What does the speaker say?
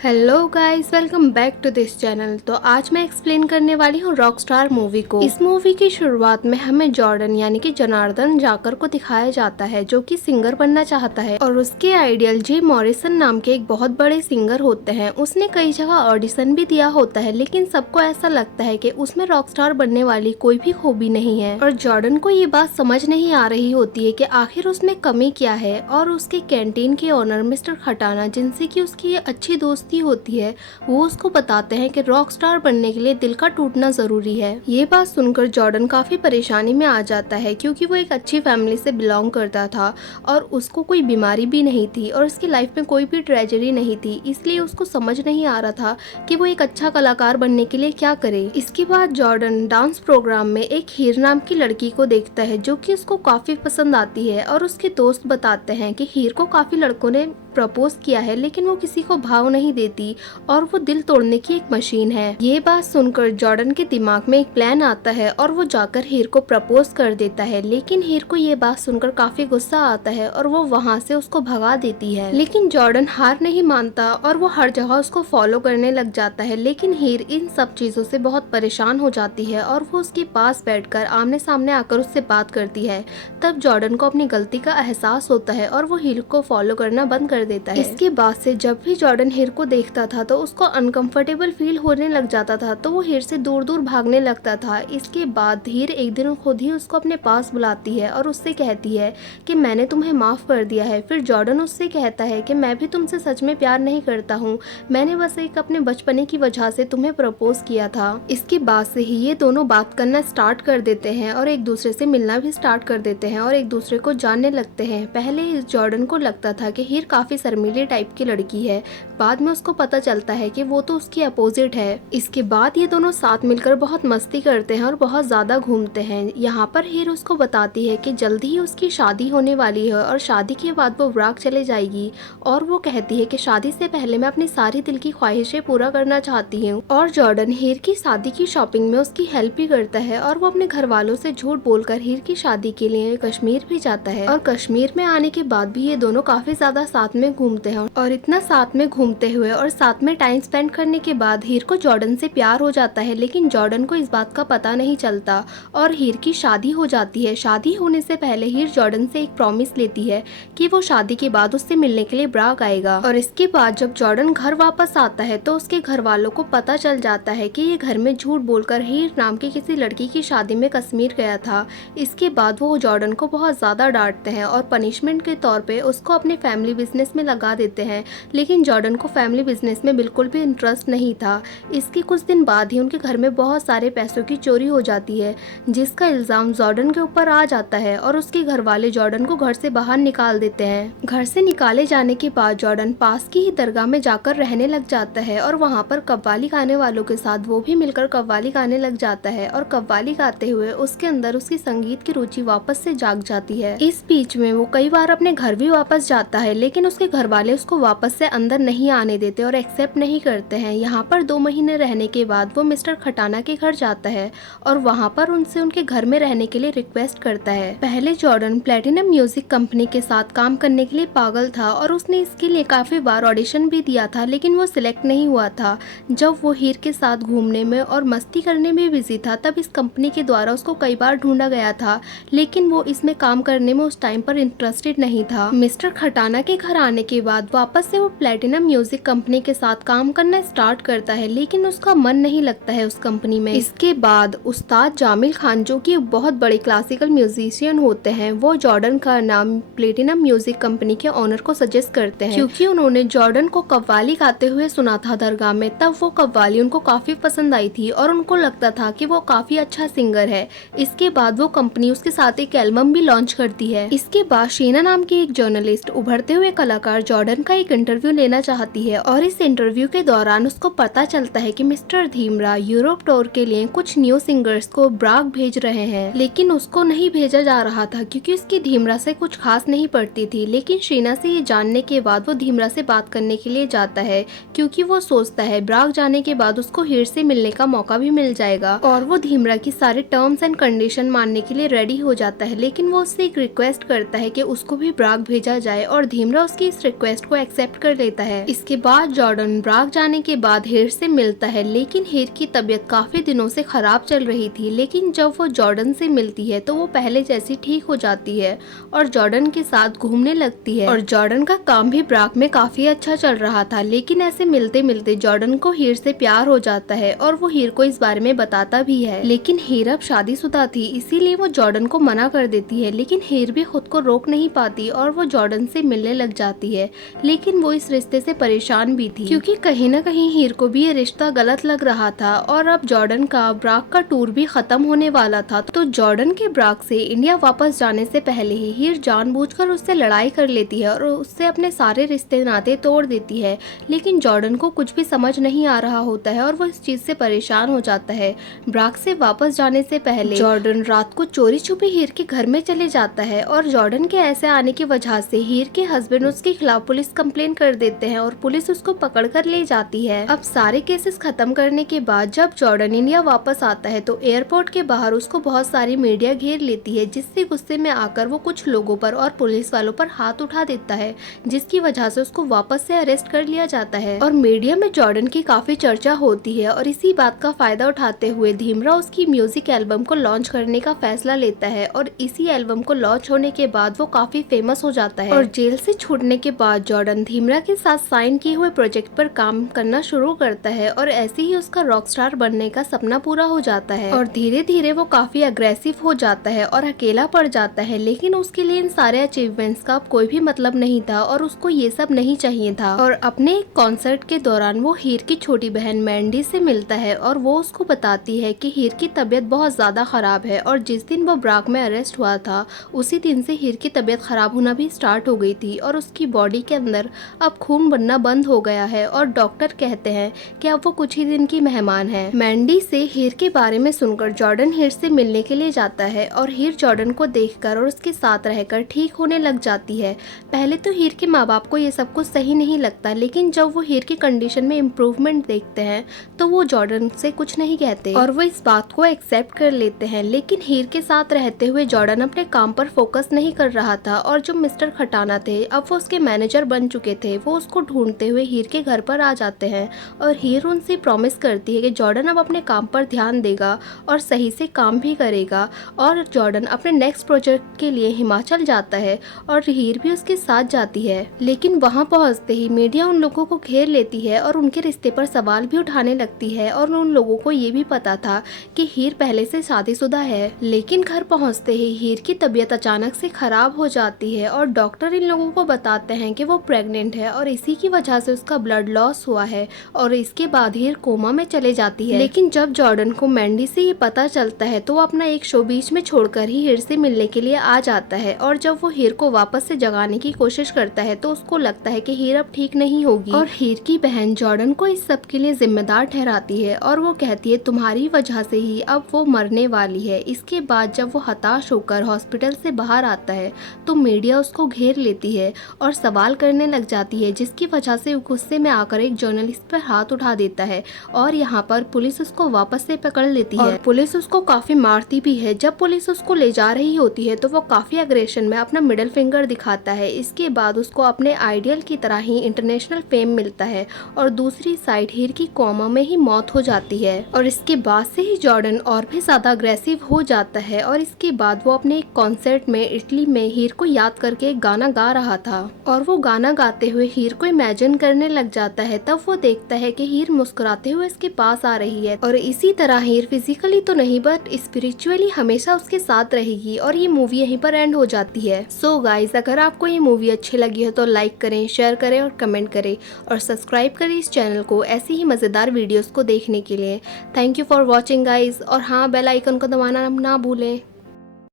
Hello guys, welcome back to this channel. तो आज मैं एक्सप्लेन करने वाली हूँ रॉकस्टार मूवी को। इस मूवी की शुरुआत में हमें जॉर्डन यानी कि जनार्दन जाकर को दिखाया जाता है, जो कि सिंगर बनना चाहता है और उसके आइडियल जिम मॉरिसन नाम के एक बहुत बड़े सिंगर होते हैं। उसने कई जगह ऑडिशन भी दिया होता है, लेकिन सबको ऐसा लगता है कि उसमें रॉकस्टार बनने वाली कोई भी खूबी नहीं है और जॉर्डन को ये बात समझ नहीं आ रही होती है कि आखिर उसमें कमी क्या है। और उसके कैंटीन के ओनर मिस्टर खटाना, जिनसे कि उसकी अच्छी दोस्त होती है, वो उसको बताते हैं कि रॉक स्टार बनने के लिए दिल का टूटना जरूरी है। ये बात सुनकर जॉर्डन काफी परेशानी में आ जाता है, क्योंकि वो एक अच्छी फैमिली से बिलोंग करता था और उसको कोई बीमारी भी नहीं थी और उसकी लाइफ में कोई भी ट्रेजेडी नहीं थी। इसलिए उसको समझ नहीं आ रहा था कि वो एक अच्छा कलाकार बनने के लिए क्या करे। इसके बाद जॉर्डन डांस प्रोग्राम में एक हीर नाम की लड़की को देखता है, जो कि उसको काफी पसंद आती है और उसके दोस्त बताते हैं कि हीर को काफी लड़कों ने प्रपोज किया है, लेकिन वो किसी को भाव नहीं देती और वो दिल तोड़ने की एक मशीन है। ये बात सुनकर जॉर्डन के दिमाग में एक प्लान आता है और वो जाकर हीर को प्रपोज कर देता है, लेकिन हीर को ये बात सुनकर काफी गुस्सा आता है और वो वहाँ से उसको भगा देती है। लेकिन जॉर्डन हार नहीं मानता और वो हर जगह उसको फॉलो करने लग जाता है, लेकिन हीर इन सब चीजों से बहुत परेशान हो जाती है और वो उसके पास बैठकर आमने सामने आकर उससे बात करती है। तब जॉर्डन को अपनी गलती का एहसास होता है और वो हीर को फॉलो करना बंद कर देता है। इसके बाद से जब भी जॉर्डन हीर को देखता था तो उसको अनकंफर्टेबल फील होने लग जाता था, तो वो हीर से दूर दूर भागने लगता था। इसके बाद हीर एक दिन खुद ही उसको अपने पास बुलाती है और उससे कहती है कि मैंने तुम्हें माफ कर दिया है। फिर जॉर्डन उससे कहता है कि मैं भी तुमसे सच में प्यार नहीं करता हूँ, मैंने बस एक अपने बचपने की वजह से तुम्हें प्रपोज किया था। इसके बाद से ही ये दोनों बात करना स्टार्ट कर देते हैं और एक दूसरे से मिलना भी स्टार्ट कर देते हैं और एक दूसरे को जानने लगते हैं। पहले इस जॉर्डन को लगता था कि हीर काफी शर्मीली टाइप की लड़की है, बाद में उसको पता चलता है कि वो तो उसकी अपोजिट है। इसके बाद ये दोनों साथ मिलकर बहुत मस्ती करते हैं और बहुत ज्यादा घूमते हैं। यहाँ पर हीर उसको बताती है कि जल्दी ही उसकी शादी होने वाली है और शादी के बाद वो वराक चले जाएगी और वो कहती है कि शादी से पहले मैं अपनी सारी दिल की ख्वाहिशें पूरा करना चाहती हूँ। और जॉर्डन हीर की शादी की शॉपिंग में उसकी हेल्प भी करता है और वो अपने घर वालों से झूठ बोलकर हीर की शादी के लिए कश्मीर भी जाता है। और कश्मीर में आने के बाद भी ये दोनों काफी ज्यादा साथ में घूमते हैं और इतना साथ में घूमते हुए और साथ में टाइम स्पेंड करने के बाद हीर को जॉर्डन से प्यार हो जाता है, लेकिन जॉर्डन को इस बात का पता नहीं चलता और हीर की शादी हो जाती है। शादी होने से पहले हीर जॉर्डन से एक प्रॉमिस लेती है कि वो शादी के बाद उससे मिलने के लिए ब्राग आएगा। और इसके बाद जब जॉर्डन घर वापस आता है तो उसके घर वालों को पता चल जाता है कि ये घर में झूठ बोलकर हीर नाम की किसी लड़की की शादी में कश्मीर गया था। इसके बाद वो जॉर्डन को बहुत ज्यादा डांटते हैं और पनिशमेंट के तौर पे उसको अपने फैमिली बिजनेस में लगा देते हैं, लेकिन जॉर्डन को फैमिली बिजनेस में बिल्कुल भी इंटरेस्ट नहीं था। इसके कुछ दिन बाद ही उनके घर में बहुत सारे पैसों की चोरी हो जाती है, जिसका इल्जाम जॉर्डन के ऊपर आ जाता है और उसके घर वाले जॉर्डन को घर से बाहर निकाल देते हैं। घर से निकाले जाने के बाद जॉर्डन पास की ही दरगाह में जाकर रहने लग जाता है और वहाँ पर कव्वाली गाने वालों के साथ वो भी मिलकर कव्वाली गाने लग जाता है और कव्वाली गाते हुए उसके अंदर उसकी संगीत की रुचि वापस से जाग जाती है। इस बीच में वो कई बार अपने घर भी वापस जाता है, लेकिन उसके घर वाले उसको वापस से अंदर नहीं आने देते और एक्सेप्ट नहीं करते हैं। यहाँ पर 2 महीने रहने के बाद वो मिस्टर खटाना के घर जाता है और वहाँ पर उनसे उनके घर में रहने के लिए रिक्वेस्ट करता है। पहले जॉर्डन प्लेटिनम म्यूजिक कंपनी के साथ काम करने के लिए पागल था और उसने इसके लिए काफी बार ऑडिशन भी दिया था, लेकिन वो सिलेक्ट नहीं हुआ था। जब वो हीर के साथ घूमने में और मस्ती करने में बिजी था, तब इस कंपनी के द्वारा उसको कई बार ढूंढा गया था, लेकिन वो इसमें काम करने में उस टाइम पर इंटरेस्टेड नहीं था। मिस्टर खटाना के घर आने के बाद वापस से वो प्लेटिनम म्यूजिक कंपनी के साथ काम करना स्टार्ट करता है, लेकिन उसका मन नहीं लगता है उस कंपनी में। इसके बाद उस्ताद जामिल खान, जो कि बहुत बड़े क्लासिकल म्यूजिशियन होते हैं, वो जॉर्डन का नाम प्लेटिनम म्यूजिक कंपनी के ओनर को सजेस्ट करते हैं, क्योंकि उन्होंने जॉर्डन को कव्वाली गाते हुए सुना था दरगाह में। तब वो कव्वाली उनको काफी पसंद आई थी और उनको लगता था कि वो काफी अच्छा सिंगर है। इसके बाद वो कंपनी उसके साथ एक एल्बम भी लॉन्च करती है। इसके बाद शीना नाम की एक जर्नलिस्ट उभरते हुए कलाकार जॉर्डन का एक इंटरव्यू लेना चाहती है और इस इंटरव्यू के दौरान उसको पता चलता है कि मिस्टर धीमरा यूरोप टूर के लिए कुछ न्यू सिंगर्स को ब्राग भेज रहे हैं, लेकिन उसको नहीं भेजा जा रहा था क्योंकि उसकी धीमरा से कुछ खास नहीं पड़ती थी। लेकिन शीना से ये जानने के बाद वो धीमरा से बात करने के लिए जाता है, क्योंकि वो सोचता है ब्राग जाने के बाद उसको हीर से मिलने का मौका भी मिल जाएगा। और वो धीमरा की सारे टर्म्स एंड कंडीशन मानने के लिए रेडी हो जाता है, लेकिन वो उससे एक रिक्वेस्ट करता है कि उसको भी ब्राग भेजा जाए और धीमरा उसकी इस रिक्वेस्ट को एक्सेप्ट कर लेता है। इसके बाद जॉर्डन ब्राक जाने के बाद हीर से मिलता है, लेकिन हीर की तबीयत काफी दिनों से खराब चल रही थी। लेकिन जब वो जॉर्डन से मिलती है तो वो पहले जैसी ठीक हो जाती है और जॉर्डन के साथ घूमने लगती है। और जॉर्डन का काम भी ब्राक में काफी अच्छा चल रहा था। लेकिन ऐसे मिलते मिलते जॉर्डन को हीर से प्यार हो जाता है और वो हीर को इस बारे में बताता भी है। लेकिन हीर अब शादीशुदा थी, इसीलिए वो जॉर्डन को मना कर देती है। लेकिन हीर भी खुद को रोक नहीं पाती और वो जॉर्डन से मिलने लग जाती है। लेकिन वो इस रिश्ते से परेशान भी थी, क्योंकि कहीं न कहीं हीर को भी ये रिश्ता गलत लग रहा था। और अब जॉर्डन का ब्राक का टूर भी खत्म होने वाला था। तो जॉर्डन के ब्राक से इंडिया वापस जाने से पहले ही हीर जानबूझकर उससे लड़ाई कर लेती है और उससे अपने सारे रिश्ते नाते तोड़ देती है। लेकिन जॉर्डन को कुछ भी समझ नहीं आ रहा होता है और वो इस चीज से परेशान हो जाता है। ब्राक से वापस जाने से पहले जॉर्डन रात को चोरी छुपे हीर के घर में चले जाता है और जॉर्डन के ऐसे आने की वजह से हीर के हस्बैंड उसके खिलाफ पुलिस कंप्लेन कर देते हैं और पुलिस उसको पकड़ कर ले जाती है। अब सारे केसेस खत्म करने के बाद जब जॉर्डन इंडिया वापस आता है तो एयरपोर्ट के बाहर उसको बहुत सारी मीडिया घेर लेती है, जिससे गुस्से में आकर वो कुछ लोगों पर और पुलिस वालों पर हाथ उठा देता है, जिसकी वजह से उसको वापस से अरेस्ट कर लिया जाता है। और मीडिया में जॉर्डन की काफी चर्चा होती है और इसी बात का फायदा उठाते हुए धीमरा उसकी म्यूजिक एल्बम को लॉन्च करने का फैसला लेता है। और इसी एल्बम को लॉन्च होने के बाद वो काफी फेमस हो जाता है। और जेल से छूटने के बाद जॉर्डन धीमरा के साथ साइन किए हुए प्रोजेक्ट पर काम करना शुरू करता है और ऐसे ही उसका रॉक स्टार बनने का सपना पूरा हो जाता है। और धीरे धीरे वो काफी अग्रेसिव हो जाता है और अकेला पड़ जाता है। लेकिन उसके लिए इन सारे अचीवमेंट्स का अब कोई भी मतलब नहीं था और उसको ये सब नहीं चाहिए था। और अपने एक कॉन्सर्ट के दौरान वो हीर की छोटी बहन मैंडी से मिलता है और वो उसको बताती है कि हीर की तबीयत बहुत ज्यादा खराब है और जिस दिन वो ब्राक में अरेस्ट हुआ था उसी दिन से हीर की तबीयत खराब होना भी स्टार्ट हो गई थी और उसकी बॉडी के अंदर अब खून बनना बंद हो गया है और डॉक्टर कहते हैं कि अब वो कुछ ही दिन की मेहमान है। मैंडी से हीर के बारे में सुनकर जॉर्डन हीर से मिलने के लिए जाता है और हीर जॉर्डन को देखकर और उसके साथ रहकर ठीक होने लग जाती है। पहले तो हीर के माँ बाप को ये सब कुछ सही नहीं लगता, लेकिन जब वो हीर की कंडीशन में इम्प्रूवमेंट देखते हैं तो वो जॉर्डन से कुछ नहीं कहते और वो इस बात को एक्सेप्ट कर लेते हैं। लेकिन हीर के साथ रहते हुए जॉर्डन अपने काम पर फोकस नहीं कर रहा था और जो मिस्टर खटाना थे अब वो उसके मैनेजर बन चुके थे। वो उसको ढूंढते हुए हीर के घर पर आ जाते हैं और हीर उनसे प्रॉमिस करती है कि जॉर्डन अब अपने काम पर ध्यान देगा और सही से काम भी करेगा। और जॉर्डन अपने नेक्स्ट प्रोजेक्ट के लिए हिमाचल जाता है और हीर भी उसके साथ जाती है। लेकिन वहां पहुंचते ही मीडिया उन लोगों को घेर लेती है और उनके रिश्ते पर सवाल भी उठाने लगती है और उन लोगों को ये भी पता था कि हीर पहले से शादीशुदा है। लेकिन घर पहुंचते ही हीर की तबीयत अचानक से खराब हो जाती है और डॉक्टर इन लोगों को बताते हैं कि वो प्रेग्नेंट है और इसी की वजह से उसका ब्लड लॉस हुआ है और इसके बाद हीर कोमा में चले जाती है। लेकिन जब जॉर्डन को मैंडी से ये पता चलता है तो वो अपना एक शो बीच में छोड़कर ही हीर से मिलने के लिए आ जाता है और जब वो हीर को वापस से जगाने की कोशिश करता है तो उसको लगता है कि हीर अब ठीक नहीं होगी और हीर की बहन जॉर्डन को इस सब के लिए जिम्मेदार ठहराती है और वो कहती है तुम्हारी वजह से ही अब वो मरने वाली है। इसके बाद जब वो हताश होकर हॉस्पिटल से बाहर आता है तो मीडिया उसको घेर लेती है और सवाल करने लग जाती है, जिसकी वजह से गुस्से में आकर एक जर्नलिस्ट पर हाथ उठा देता है और यहाँ पर पुलिस उसको वापस से पकड़ लेती है और पुलिस उसको काफी मारती भी है। जब पुलिस उसको ले जा रही होती है तो वो काफी अग्रेशन में अपना मिडिल फिंगर दिखाता है। इसके बाद उसको अपने आइडियल की तरह ही इंटरनेशनल फेम मिलता है और दूसरी साइड हीर की कोमा में ही मौत हो जाती है। और इसके बाद से ही जॉर्डन और भी ज्यादा अग्रेसिव हो जाता है और इसके बाद वो अपने एक कॉन्सर्ट में इटली में हीर को याद करके एक गाना गा रहा था और वो गाना गाते हुए हीर को इमेजिन करने लग जाता है। तब वो देखता है कि हीर मुस्कुराते हुए उसके पास आ रही है और इसी तरह हीर फिजिकली तो नहीं बट स्पिरिचुअली हमेशा उसके साथ रहेगी और ये मूवी यहीं पर एंड हो जाती है। सो गाइज, अगर आपको ये मूवी अच्छी लगी हो तो लाइक करें, शेयर करें और कमेंट करें और सब्सक्राइब करें इस चैनल को ऐसी ही मजेदार वीडियोस को देखने के लिए। Thank you for watching guys. और हाँ, बेल आइकन को दबाना ना भूलें।